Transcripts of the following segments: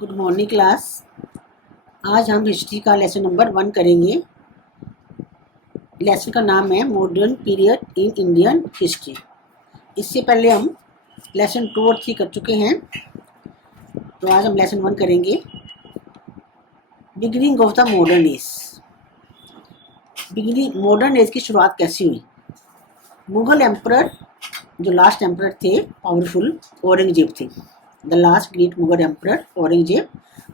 Good morning class. आज हम history का लेसन नंबर 1 करेंगे। लेसन का नाम है modern period in Indian history. इससे पहले हम लेसन 2 और 3 कर चुके हैं, तो आज हम लेसन 1 करेंगे। Beginning of the modern age. Modern age की शुरुआत कैसी हुई? मुगल एम्परर, जो लास्ट एम्परर थे पावरफुल, औरंगजेब थे। The last great Mughal emperor Aurangzeb,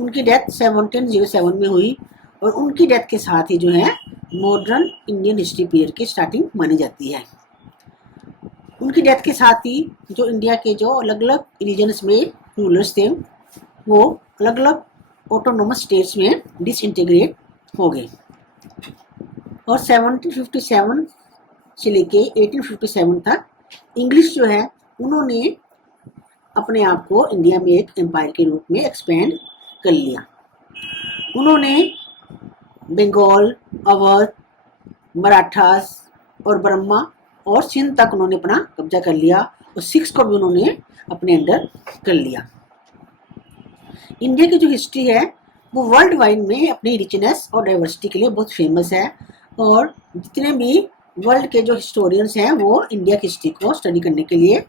उनकी डेथ 1707 में हुई और उनकी डेथ के साथ ही जो है मॉडर्न इंडियन हिस्ट्री पीरियड की स्टार्टिंग मानी जाती है। उनकी डेथ के साथ ही जो इंडिया के जो अलग अलग रीजन्स में रूलर्स थे वो अलग अलग ऑटोनोमस स्टेट्स में डिसइंटीग्रेट हो गए और 1757 से लेके 1857 तक इंग्लिश जो है उन्होंने अपने आप को इंडिया में एक एम्पायर के रूप में एक्सपेंड कर लिया। उन्होंने बंगाल, अवध, मराठास और ब्रह्मा और सिंध तक उन्होंने अपना कब्जा कर लिया और सिक्स को भी उन्होंने अपने अंडर कर लिया। इंडिया की जो हिस्ट्री है वो वर्ल्ड वाइड में अपनी रिचनेस और डाइवर्सिटी के लिए बहुत फेमस है और जितने भी वर्ल्ड के जो हिस्टोरियंस हैं वो इंडिया की हिस्ट्री को स्टडी करने के लिए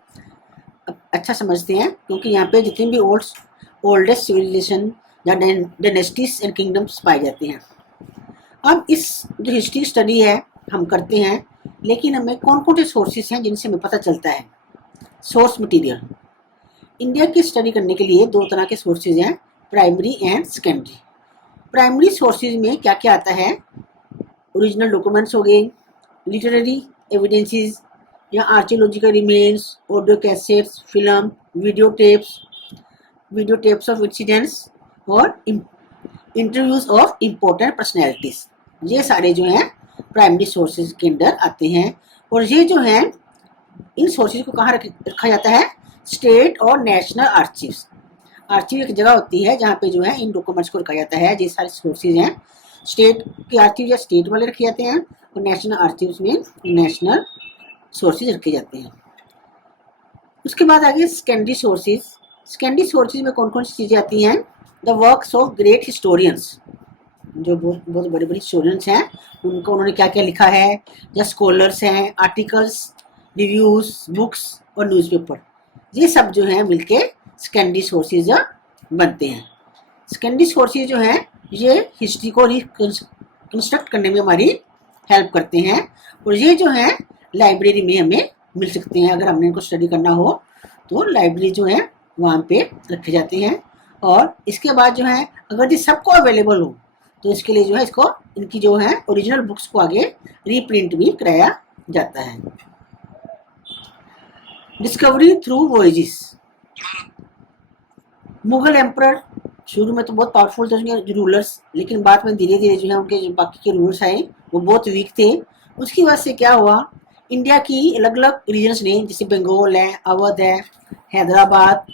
अच्छा समझते हैं, क्योंकि यहाँ पे जितने भी ओल्डेस्ट सिविलाइजेशन या डायनेस्टीज एंड किंगडम्स पाए जाते हैं। अब इस जो हिस्ट्री स्टडी है हम करते हैं, लेकिन हमें कौन कौन से सोर्सेज हैं जिनसे हमें पता चलता है? Source material. इंडिया की स्टडी करने के लिए 2 तरह के सोर्सेज हैं, primary and secondary. Primary sources में क्या क्या आता है? ओरिजिनल डॉक्यूमेंट्स हो गए, लिटरेरी एविडेंसेस या archaeological remains, audio cassettes, film, video tapes of incidents और इंटरव्यूज ऑफ इम्पोर्टेंट पर्सनैलिटीज। ये सारे जो हैं प्राइमरी सोर्सेज के अंदर आते हैं और ये जो हैं इन सोर्सेज को कहाँ रखा जाता है? स्टेट और नेशनल आर्चीव्स। आर्चीव एक जगह होती है जहाँ पे जो है इन डॉक्यूमेंट्स को रखा जाता है। ये सारे सोर्सेज हैं स्टेट के आर्चीव या स्टेट वाले रखे जाते हैं और नेशनल आर्चीव्स में नेशनल सोर्सेज रखे जाते हैं। उसके बाद आगे सेकेंडरी सोर्सेज। सेकेंडरी सोर्सेज में कौन कौन सी चीज़ें आती हैं? The works of great historians, जो बहुत बड़े बड़े हिस्टोरियंस हैं उनको उन्होंने क्या क्या लिखा है, या स्कॉलर्स हैं, आर्टिकल्स, रिव्यूज, बुक्स और न्यूज़पेपर, ये सब जो हैं मिलके सेकेंडरी सोर्सेज बनते हैं। सेकेंडरी सोर्सेज जो हैं ये हिस्ट्री को रिकंस्ट्रक्ट करने में हमारी हेल्प करते हैं और ये जो है लाइब्रेरी में हमें मिल सकते हैं। अगर हमने इनको स्टडी करना हो तो लाइब्रेरी जो है वहाँ पे रखे जाते हैं। और इसके बाद जो है अगर ये सबको अवेलेबल हो तो इसके लिए जो है इसको इनकी जो है ओरिजिनल बुक्स को आगे रीप्रिंट भी कराया जाता है। Discovery through voyages. Mughal emperor शुरू में तो बहुत पावरफुल थे उनके रूलर्स, लेकिन बाद में धीरे धीरे जो है उनके जो बाकी के रूलर्स आए वो बहुत वीक थे। उसकी वजह से क्या हुआ, इंडिया की अलग अलग रीजन्स ने, जैसे बंगाल है, अवध है, हैदराबाद,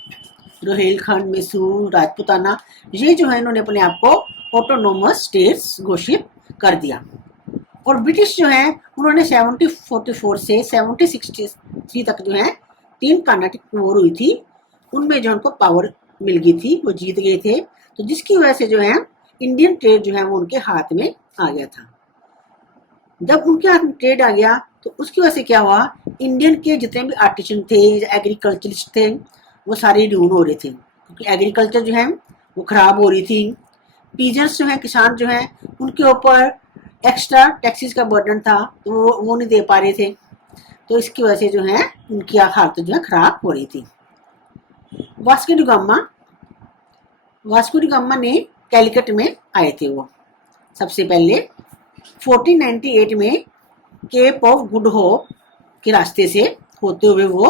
रोहिलखंड, मैसूर, राजपूताना, ये जो है इन्होंने अपने आप को ऑटोनोमस स्टेट्स घोषित कर दिया। और ब्रिटिश जो है उन्होंने 1744 से 1763 तक जो है 3 कर्नाटिक वॉर हुई थी, उनमें जो उनको पावर मिल गई थी, वो जीत गए थे। तो जिसकी वजह से जो है इंडियन ट्रेड जो है वो उनके हाथ में आ गया था। जब उनके हाथ में ट्रेड आ गया तो उसकी वजह से क्या हुआ, इंडियन के जितने भी आर्टिसन थे, एग्रीकल्चरिस्ट थे, वो सारे डाउन हो रहे थे, क्योंकि एग्रीकल्चर जो है वो खराब हो रही थी। पीजर्स जो है, किसान जो है, उनके ऊपर एक्स्ट्रा टैक्सेस का बर्डन था, तो वो नहीं दे पा रहे थे। तो इसकी वजह से जो है उनकी हालत जो है खराब हो रही थी। वास्को डी गामा ने कैलिकट में आए थे। वो सबसे पहले 1498 में केप ऑफ गुड होप के रास्ते से होते हुए वो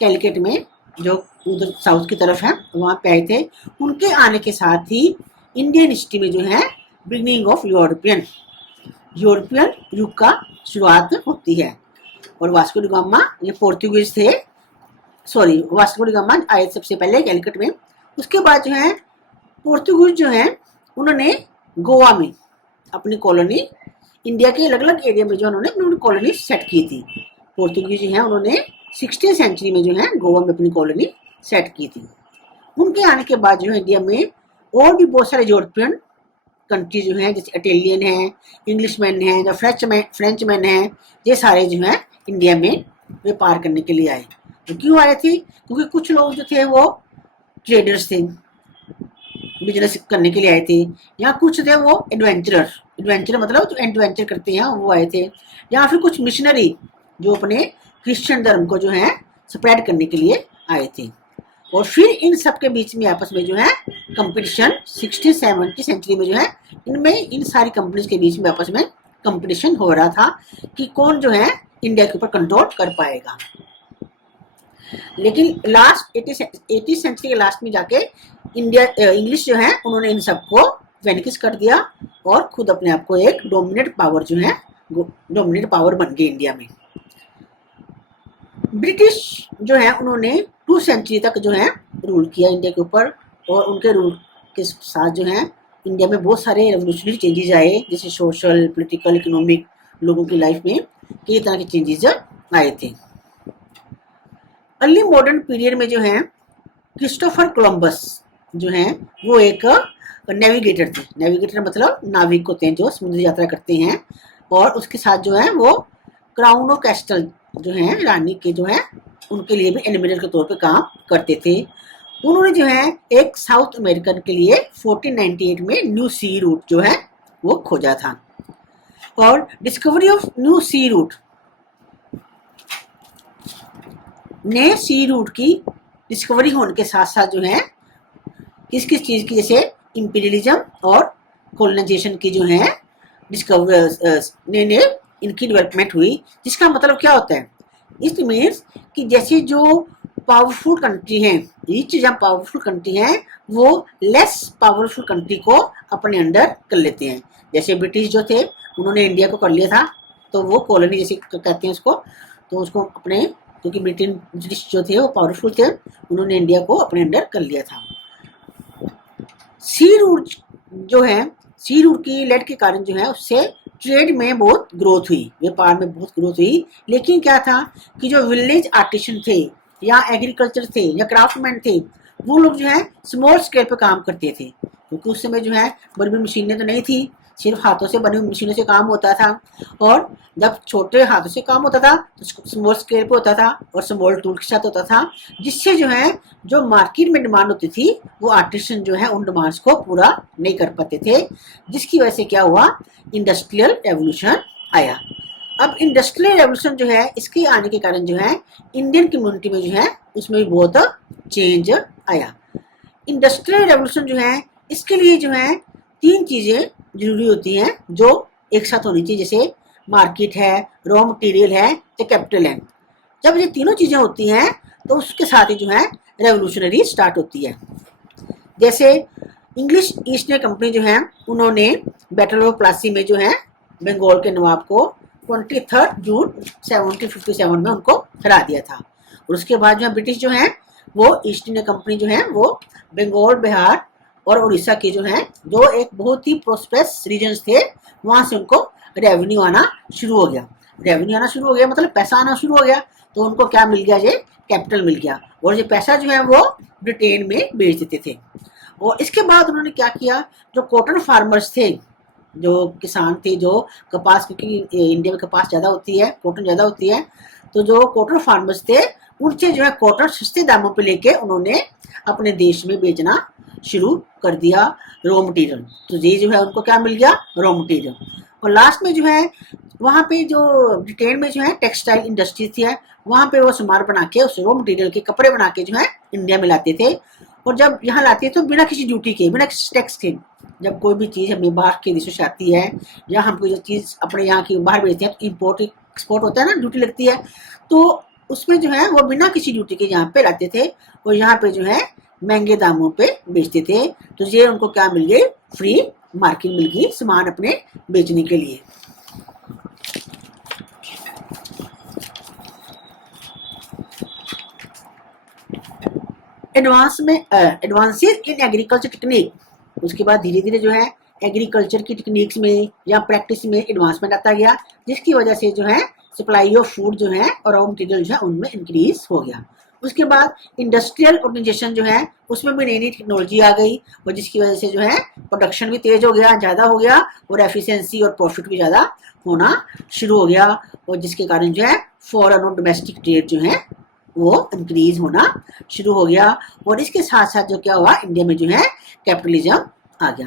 कैलिकट में, जो उधर साउथ की तरफ है, वहाँ पे आए थे। उनके आने के साथ ही इंडियन हिस्ट्री में जो है बिगिनिंग ऑफ यूरोपियन युग का शुरुआत होती है। और वास्को डी गामा ये पोर्तुगीज थे, वास्को डी गामा आए सबसे पहले कैलिकट में। उसके बाद जो है पोर्तुगीज जो है उन्होंने गोवा में अपनी कॉलोनी, इंडिया के अलग अलग एरिया में जो उन्होंने अपनी कॉलोनी सेट की थी। पोर्तुगीज जो है उन्होंने 16वीं सेंचुरी में जो है गोवा में अपनी कॉलोनी सेट की थी। उनके आने के बाद जो है इंडिया में और भी बहुत सारे यूरोपियन कंट्री जो हैं, जैसे इटालियन है, इंग्लिशमैन है या फ्रेंचमैन है, ये सारे जो हैं इंडिया में व्यापार करने के लिए आए। तो क्यों आए थे? क्योंकि कुछ लोग जो थे वो ट्रेडर्स थे, बिजनेस करने के लिए आए थे, या कुछ थे वो एडवेंचर मतलब जो एडवेंचर करते हैं वो आए थे, या फिर कुछ मिशनरी जो अपने क्रिश्चियन धर्म को जो है स्प्रेड करने के लिए आए थे। और फिर इन सब के बीच में आपस में जो है कंपटीशन 16-17 सेंचुरी में जो है इनमें इन सारी कंपनीज के बीच में आपस में कंपटीशन हो रहा था कि कौन जो है इंडिया के ऊपर कंट्रोल कर पाएगा। लेकिन लास्ट 80 सेंचुरी के लास्ट में जाके इंग्लिश जो है उन्होंने इन सबको वेनिकिस कर दिया और खुद अपने आप को एक डोमिनेट पावर बन गई इंडिया में। ब्रिटिश जो है उन्होंने 2 सेंचुरी तक जो है रूल किया इंडिया के ऊपर, और उनके रूल के साथ जो है इंडिया में बहुत सारे रेवोल्यूशनरी चेंजेस आए, जैसे सोशल, पॉलिटिकल, इकोनॉमिक, लोगों की लाइफ में कई तरह के चेंजेस आए थे। अर्ली मॉडर्न पीरियड में जो है क्रिस्टोफर कोलंबस जो है वो एक नेविगेटर थे। नेविगेटर मतलब नाविक होते हैं जो समुद्री यात्रा करते हैं, और उसके साथ जो है वो क्राउन ऑफ कैस्टल जो है रानी के जो है उनके लिए भी एडमिरल के तौर पे काम करते थे। उन्होंने जो है एक साउथ अमेरिकन के लिए 1498 में न्यू सी रूट जो है वो खोजा था। और discovery of new sea route, नए सी रूट की डिस्कवरी होने के साथ साथ जो है किस किस चीज़ की, जैसे इंपीरियलिज्म और कॉलोनाइजेशन की जो है नए इनकी डेवलपमेंट हुई। जिसका मतलब क्या होता है, इट मीन्स कि जैसे जो पावरफुल कंट्री हैं, रिच या पावरफुल कंट्री हैं, वो लेस पावरफुल कंट्री को अपने अंडर कर लेते हैं। जैसे ब्रिटिश जो थे उन्होंने इंडिया को कर लिया था, तो वो कॉलोनी जैसे कहते हैं उसको, तो उसको अपने, क्योंकि ब्रिटिश जो थे वो पावरफुल थे, उन्होंने इंडिया को अपने अंडर कर लिया था। सी रूट जो है, सी रूट की लेट के कारण जो है उससे ट्रेड में बहुत ग्रोथ हुई, व्यापार में बहुत ग्रोथ हुई। लेकिन क्या था कि जो विलेज आर्टिसन थे या एग्रीकल्चर थे या क्राफ्टमैन थे, वो लोग जो है स्मॉल स्केल पे काम करते थे, क्योंकि उस समय जो है बड़ी बड़ी मशीनें तो नहीं थी, सिर्फ हाथों से बनी मशीनों से काम होता था। और जब छोटे हाथों से काम होता था तो स्मॉल स्केल पे होता था और स्मॉल टूल के साथ होता था, जिससे जो है जो मार्केट में डिमांड होती थी वो आर्टिसन जो है उन डिमांड्स को पूरा नहीं कर पाते थे, जिसकी वजह से क्या हुआ, इंडस्ट्रियल रेवोल्यूशन आया। अब इंडस्ट्रियल रेवोल्यूशन जो है इसके आने के कारण जो है इंडियन कम्युनिटी में जो है उसमें भी बहुत चेंज आया। इंडस्ट्रियल रेवोल्यूशन जो है इसके लिए जो है 3 चीज़ें जरूरी होती हैं जो एक साथ होनी चाहिए, जैसे मार्केट है, रॉ मटेरियल है, तो कैपिटल है। जब ये तीनों चीज़ें होती हैं तो उसके साथ ही जो है रेवोल्यूशनरी स्टार्ट होती है। जैसे इंग्लिश ईस्ट इंडिया कंपनी जो है उन्होंने बैटल ऑफ प्लासी में जो है बंगाल के नवाब को 23 जून 1757 में उनको हरा दिया था। और उसके बाद जो ब्रिटिश जो है वो ईस्ट इंडिया कंपनी जो है वो बंगाल, बिहार और उड़ीसा के जो है जो एक बहुत ही प्रोस्पेरस रीजन्स थे, वहाँ से उनको रेवेन्यू आना शुरू हो गया। मतलब पैसा आना शुरू हो गया, तो उनको क्या मिल गया, ये कैपिटल मिल गया, और ये पैसा जो है वो ब्रिटेन में बेच देते थे। और इसके बाद उन्होंने क्या किया, जो कॉटन फार्मर्स थे, जो किसान थे, जो कपास, क्योंकि इंडिया में कपास ज़्यादा होती है, कॉटन ज़्यादा होती है, तो जो कॉटन फार्मर्स थे उनसे जो है कॉटन सस्ते दामों पे लेके उन्होंने अपने देश में बेचना शुरू कर दिया रॉ मटेरियल। तो ये जो है उनको क्या मिल गया, रॉ मटेरियल। और लास्ट में जो है वहाँ पे जो ब्रिटेन में जो है टेक्सटाइल इंडस्ट्री थी, वहाँ पे वो सामान बना के, उस रॉ मटेरियल के कपड़े बना के जो है इंडिया में लाते थे। और जब यहाँ लाते तो बिना किसी ड्यूटी के, बिना किसी टैक्स के, जब कोई भी चीज़ हमें बाहर के देशों से आती है या हम कोई चीज़ अपने यहाँ की बाहर भेजते हैं तो इम्पोर्ट एक्सपोर्ट होता है ना, ड्यूटी लगती है, तो उसमें जो है वो बिना किसी ड्यूटी के यहाँ पे लाते थे और यहाँ पे जो है महंगे दामों पे बेचते थे। तो ये उनको क्या मिल गई, फ्री मार्केट मिल गई सामान अपने बेचने के लिए। एडवांसेस इन एग्रीकल्चर टेक्निक, उसके बाद धीरे धीरे जो है एग्रीकल्चर की टेक्निक्स में या प्रैक्टिस में एडवांसमेंट आता गया, जिसकी वजह से जो है सप्लाई ऑफ फूड जो है और रॉ मटेरियल जो है उनमें इंक्रीज हो गया। उसके बाद इंडस्ट्रियल ऑर्गेनाइजेशन जो है उसमें भी नई नई टेक्नोलॉजी आ गई और जिसकी वजह से जो है प्रोडक्शन भी तेज हो गया, ज़्यादा हो गया और एफिशिएंसी और प्रॉफिट भी ज़्यादा होना शुरू हो गया और जिसके कारण जो है फॉरेन और डोमेस्टिक ट्रेड जो है वो इंक्रीज होना शुरू हो गया। और इसके साथ साथ जो क्या हुआ, इंडिया में जो है कैपिटलिज्म आ गया।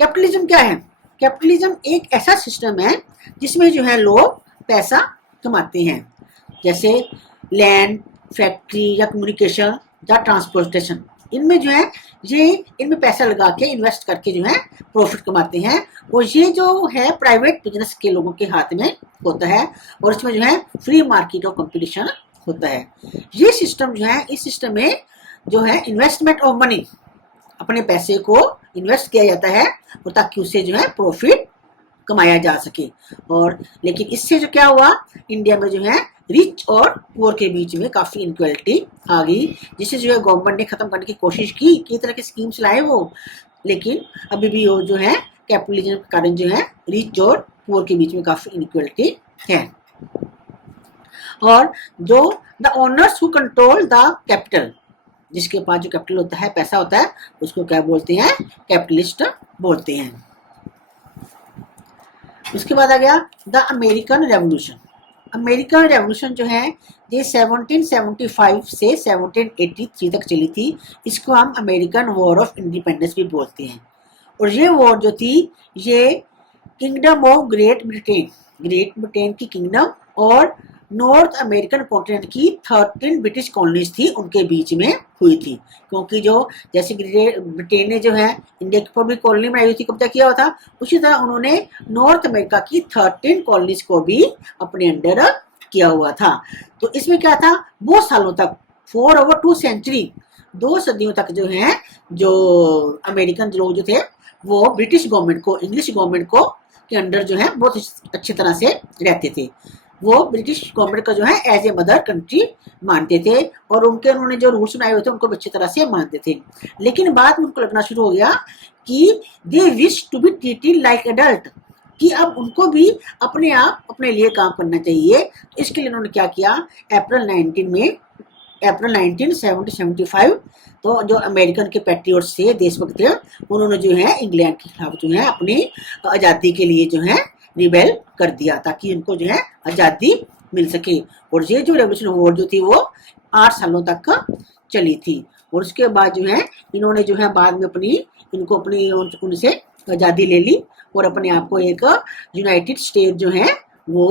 कैपिटलिज्म क्या है? कैपिटलिज्म एक ऐसा सिस्टम है जिसमें जो है लोग पैसा कमाते हैं, जैसे लैंड, फैक्ट्री या कम्युनिकेशन या ट्रांसपोर्टेशन, इनमें जो है ये इनमें पैसा लगा के इन्वेस्ट करके जो है प्रॉफिट कमाते हैं और ये जो है प्राइवेट बिजनेस के लोगों के हाथ में होता है और इसमें जो है फ्री मार्केट और कंपटीशन होता है। ये सिस्टम जो है, इस सिस्टम में जो है इन्वेस्टमेंट ऑफ मनी, अपने पैसे को इन्वेस्ट किया जाता है और ताकि उससे जो है प्रॉफिट कमाया जा सके। और लेकिन इससे जो क्या हुआ, इंडिया में जो है रिच और पुअर के बीच में काफ़ी इनक्वालिटी आ गई, जिसे जो है गवर्नमेंट ने ख़त्म करने की कोशिश की, कई तरह के स्कीम्स लाए वो, लेकिन अभी भी वो जो है कैपिटलिज्म के कारण जो है रिच और पुअर के बीच में काफ़ी इनक्वालिटी है। और जो the owners who control the capital, जिसके पास जो कैपिटल होता है, पैसा होता है, उसको क्या बोलते हैं? कैपिटलिस्ट बोलते हैं। उसके बाद आ गया the American revolution. American revolution जो है ये 1775 से 1783 तक चली थी। इसको हम अमेरिकन वॉर ऑफ इंडिपेंडेंस भी बोलते हैं। और ये वॉर जो थी ये किंगडम ऑफ ग्रेट ब्रिटेन की किंगडम और नॉर्थ अमेरिकन कॉन्टिनेंट की 13 ब्रिटिश कॉलोनीज थी, उनके बीच में हुई थी। क्योंकि जो जैसे ग्रेट ब्रिटेन ने जो है इंडिया के ऊपर भी कॉलोनी बनाई हुई थी, कब्जा किया हुआ था, उसी तरह उन्होंने नॉर्थ अमेरिका की 13 कॉलोनीज को भी अपने अंडर किया हुआ था। तो इसमें क्या था, बहुत सालों तक 4 over 2 century, 2 सदियों तक जो है जो अमेरिकन लोग जो थे वो ब्रिटिश गवर्नमेंट को, इंग्लिश गवर्नमेंट को के अंडर जो है बहुत अच्छी तरह से रहते थे। वो ब्रिटिश गवर्नमेंट का जो है एज ए मदर कंट्री मानते थे और उन्होंने जो रूल्स बनाए हुए थे उनको अच्छी तरह से मानते थे। लेकिन बाद में उनको लगना शुरू हो गया कि they wish to be treated like adult, कि अब उनको भी अपने आप अपने लिए काम करना चाहिए। तो इसके लिए उन्होंने क्या किया, अप्रैल 1775 तो जो अमेरिकन के पैट्रियट्स थे, देशभक्त थे, उन्होंने जो है इंग्लैंड के खिलाफ जो है अपनी आज़ादी के लिए जो है रिबेल कर दिया ताकि इनको जो है आज़ादी मिल सके। और ये जो रेवोल्यूशन वॉर जो थी वो 8 सालों तक चली थी। और उसके बाद जो है इन्होंने जो है बाद में अपनी उनसे आज़ादी ले ली और अपने आप को एक यूनाइटेड स्टेट जो है वो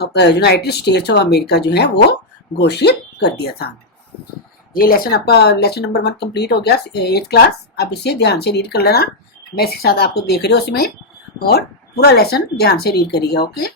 यूनाइटेड स्टेट्स ऑफ अमेरिका जो है वो घोषित कर दिया था। ये लेसन आपका लेसन नंबर 1 कंप्लीट हो गया, 8th क्लास। आप इसे ध्यान से रीड कर लेना, मैं इसके साथ आपको देख रही हूँ इसमें, और पूरा लेसन ध्यान से रीड करिएगा। ओके।